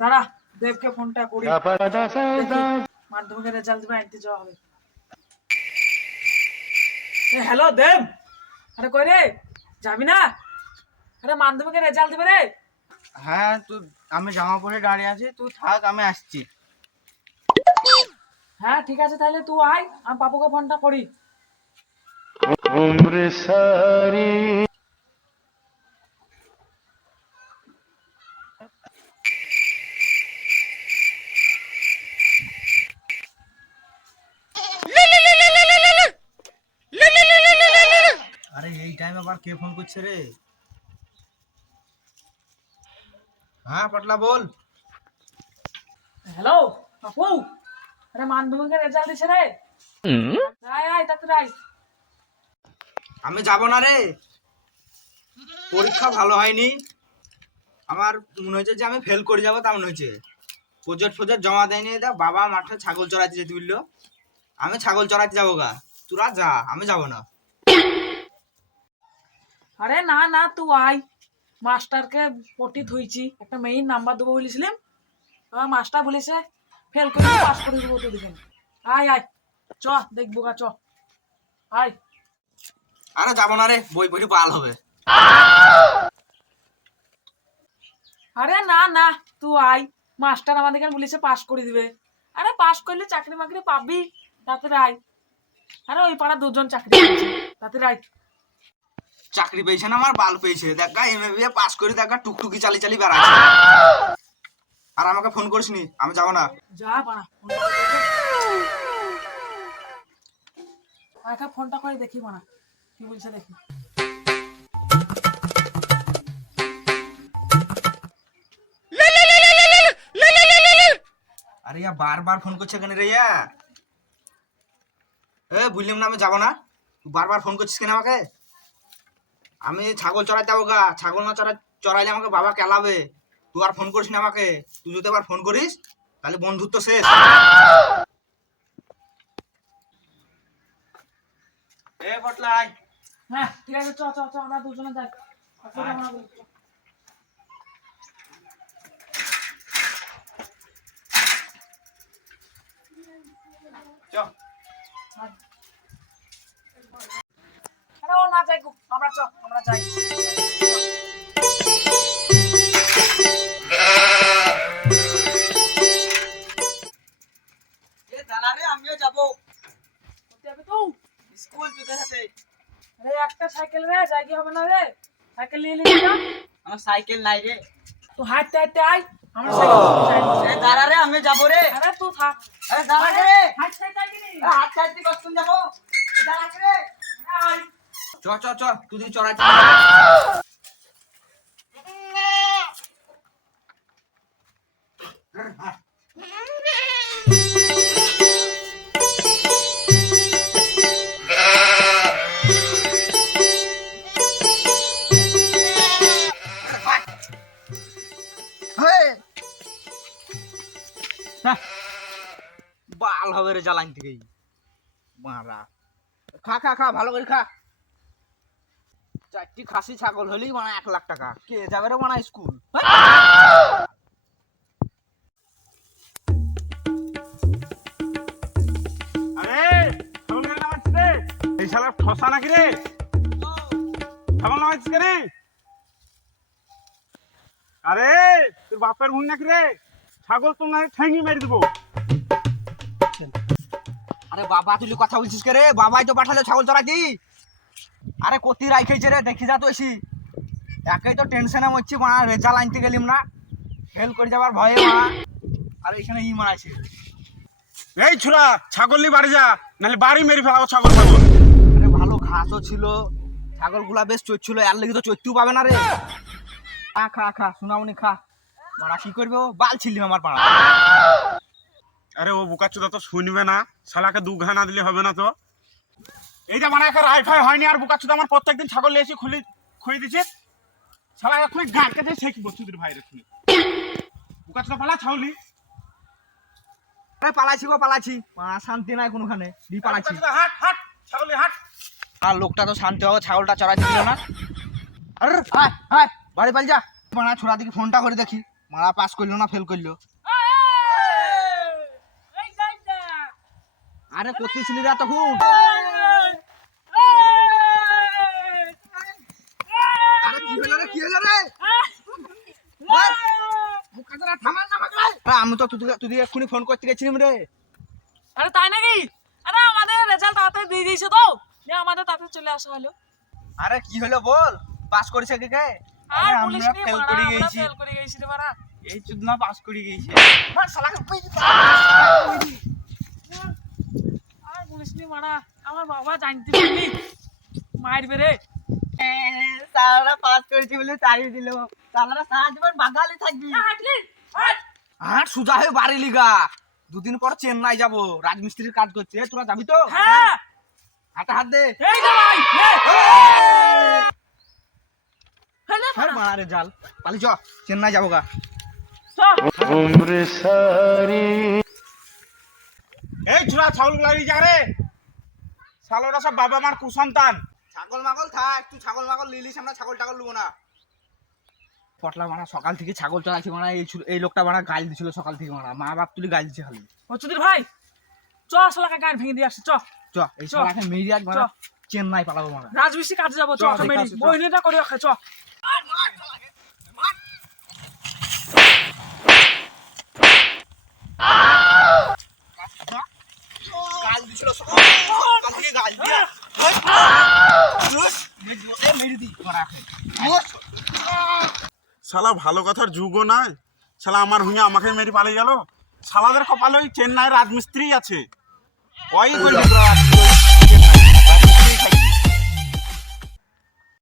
দাঁড়া দেবকে ফোনটা করি। মাধ্যমিকের রেজাল্ট দিবে আনতে যাওয়া হবে। হ্যালো দেব। আরে কই রে? যাবি না? আরে মাধ্যমিকের রেজাল্ট দিবে রে। হ্যাঁ তুই আমি জামা পরে দাঁড়িয়ে আছি তুই থাক আমি আসছি। হ্যাঁ ঠিক আছে তাহলে তুই আয় আমি পাপুকে ফোনটা করি। এই টাইম আবার কে ফোন করছে রে? হ্যাঁ পটলা বল। হ্যালো পাপু। আরে মাধ্যমিকের রেজাল্ট দিছে রে। আয় আয় তাড়াতাড়ি আয়। আমি যাব না রে। পরীক্ষা ভালো হয়নি। আমার মনে হয়েছে যে আমি ফেল করে যাব তা মনে হয়েছে প্রজেক্ট ফোজেক্ট জমা দেয়নি দা বাবা মাঠে ছাগল চড়াতে যেতে বলল। আমি ছাগল চড়াতে যাব গা। তোরা যা আমি যাব না। আরে না না তুই আয়। মাস্টারকে পটি থইছি একটা মেইন নাম্বার দেবো বলেছিলাম। আমার মাস্টার বলেছে ফেল করে পাস করে দেবো তো দিবেন আয় আয়। চ দেখব গা চ। আয়। আরে যাব না রে বই পড়ি পাল হবে। আরে না না তুই আয়। মাস্টার আমাদেরকে বলেছে পাস করে দিবে। আরে পাস করলে চাকরি বাকরি পাবি তাতে আয়। আরে ওই পাড়া দুজন চাকরি তাতে আয়। চাকরি পেয়েছে না আমার বাল পেয়েছে। দেখা এম এ পাস করে দেখা টুকটুকি চালি চালি বেড়াচ্ছে। আর আমাকে ফোন করিসনি? আমি যাব না। যা ফোনটা করে। দেখি কি বলছে দেখি। আরে ইয়া বারবার ফোন করছে কেন রে ইয়া? এ বুঝলাম না আমি যাব না। বারবার ফোন করছিস কেন আমাকে? আমি ছাগল চড়াই যাব গা। ছাগল না চড়াই চড়াইলে আমাকে বাবা কেলাবে। তুই আর ফোন করিস না আমাকে। তুই যদি আবার ফোন করিস তাহলে বন্ধুত্ব শেষ। এ হ্যাঁ ঠিক আছে চ চ চ আমরা দুজনে যাই। আজকে আমরা বলি, চ। চ আয়। আরে ও না যাই আমরা চ আমরা যাই। এ দাঁড়া রে আমিও যাব। কোথায় যাবি স্কুল তোদের সাথে রে একটা সাইকেল রে যাই কি হবে না রে। সাইকেল নিয়ে নিবি না? আমার সাইকেল নাই রে। তো হাঁটতে হাঁটতে আয়। আমরা সাইকেল নিয়ে এ দাঁড়া রে আমি যাব রে। আরে তুই থাক। আরে দাঁড়া রে হাঁটতে হাঁটতে কি রে? হাত ছাড়তে কখন যাব। দাঁড়া রে আয়। চ চ চ তুই যদি চড়াই বাল হবে রে জ্বালাইন থেকেই। মারা। খা খা খা ভালো করে খা। চারটি খাসি ছাগল হলেই মানে এক লাখ টাকা। কে যাবে রে মানে স্কুল? আরে ছাগল কেন নামাচ্ছিস রে? এই শালা ঠসা নাকি রে? ছাগল নামাচ্ছিস কে রে আরে তোর বাপের ভুল নাকি রে? ছাগল তো না ঠেঙ্গি মেরে দেবো। আরে বাবা তুই কথা বলছিস কে রে? বাবাই তো পাঠালে ছাগল চড়াইতি আরে কতি রাইখেছে রে দেখি যা তো এসি। একাই তো টেনশনে মরছি মা রেজাল্ট আনতে গেলিম না। ফেল করে যাবার ভয়ে মা। আর এখানে ই মারাইছে। এই ছোড়া ছাগল নিয়ে বাড়ি যা নাহলে বাড়ি মেরে ফেলাবো ছাগল ছাগল আরে ভালো ঘাসও ছিল ছাগলগুলা বেশ চড়ছিল এর লেগে তো চড়তেও পাবে না রে। খা খা খা সোনামনি খা। মারা কি করবে ও? বাল ছিলি আমার পাড়া আরে ও বোকা চোদা তো শুনবে না শালাকে দু ঘা না দিলে হবে না তো। এই যে মানে একটা রাইফাই হয়নি আর বোকা চোদা আমার প্রত্যেকদিন ছাগল নিয়ে এসে খুলি খুঁয়ে দিচ্ছে শালা এখন গাড়কে দিয়ে শেখি বস্তুদের ভাইরে শুনে বোকা চোদা পালা ছাগলি আরে পালাইছি গো পালাইছি মারা শান্তি নাই কোনোখানে দি পালাইছি হাট হাট ছাগলি হাট আর লোকটা তো শান্তি হবে ছাগলটা চড়াই দিল না আরে হায় হায় বাড়ি পাল যা মারা ছোড়া দিকে ফোনটা করে দেখি মারা পাস করল না ফেল করল আরে করতেছিলি রে তখন আরে কি হলো রে কি হলো রে আরে আমি তো তুই তুই এক্ষুনি ফোন করতে গেছিলাম রে। আরে তাই নাকি? আরে আমাদের রেজাল্ট তাড়াতাড়ি দিয়ে দিয়েছে তো। আমাদের তাড়াতাড়ি চলে আসা হলো। আরে কি হলো বল? পাস করেছে কে কে? আর পুলিশ আমরা নিয়ে ফেল করে আমরা গেছি। ফেল করে গেছি রে মারা। এই চুদনা পাস করে গেছি। আর পুলিশ নিয়ে মারা আমার বাবা জানতে মারবে রে। সারা পাস করেছি বলে দিল। সারা সারা জীবন বাঙালি থাকবি। আর সুজা হয়ে বাড়ি লিগা। দুদিন পর চেন্নাই যাব। রাজমিস্ত্রির কাজ করছে। তোরা যাবি তো? হ্যাঁ। হাতে হাত দে। এই যে ভাই লে হেলে আর মারে জাল। পালি চ চেন্নাই যাব গা। এই ছোড়া ছাগল লাগি যা রে সব বাবা মার কুসন্তান। ছাগল মাগল থা একটু ছাগল মাগল লিলিস আমরা ছাগল টাগল লুবো না। পটলা মারা সকাল থেকে ছাগল চড়াইছে মারা এই এই লোকটা মারা গাল দিছিল সকাল থেকে মারা। মা বাপ তুলি গাল দিছে খালি। হচ্ছুদির ভাই চ শালাকে গাড়ি ভেঙে দিয়ে আসছে চ। চ এই চ। মেরি আজ মারা চ। চেন্নাই পালাবো মারা। রাজমিস্ত্রি কাজে যাব চ মেরি করে রাখে চ গাল দিছিল সকাল সকাল থেকে গাল দিয়া মেরি দি মারা শালা ভালো কথার যুগও নাই। শালা আমার হুঁয়ে আমাকে মেরে পালিয়ে গেল। শালাদের কপালে ওই চেন্নাইয়ের রাজমিস্ত্রি আছে। ওই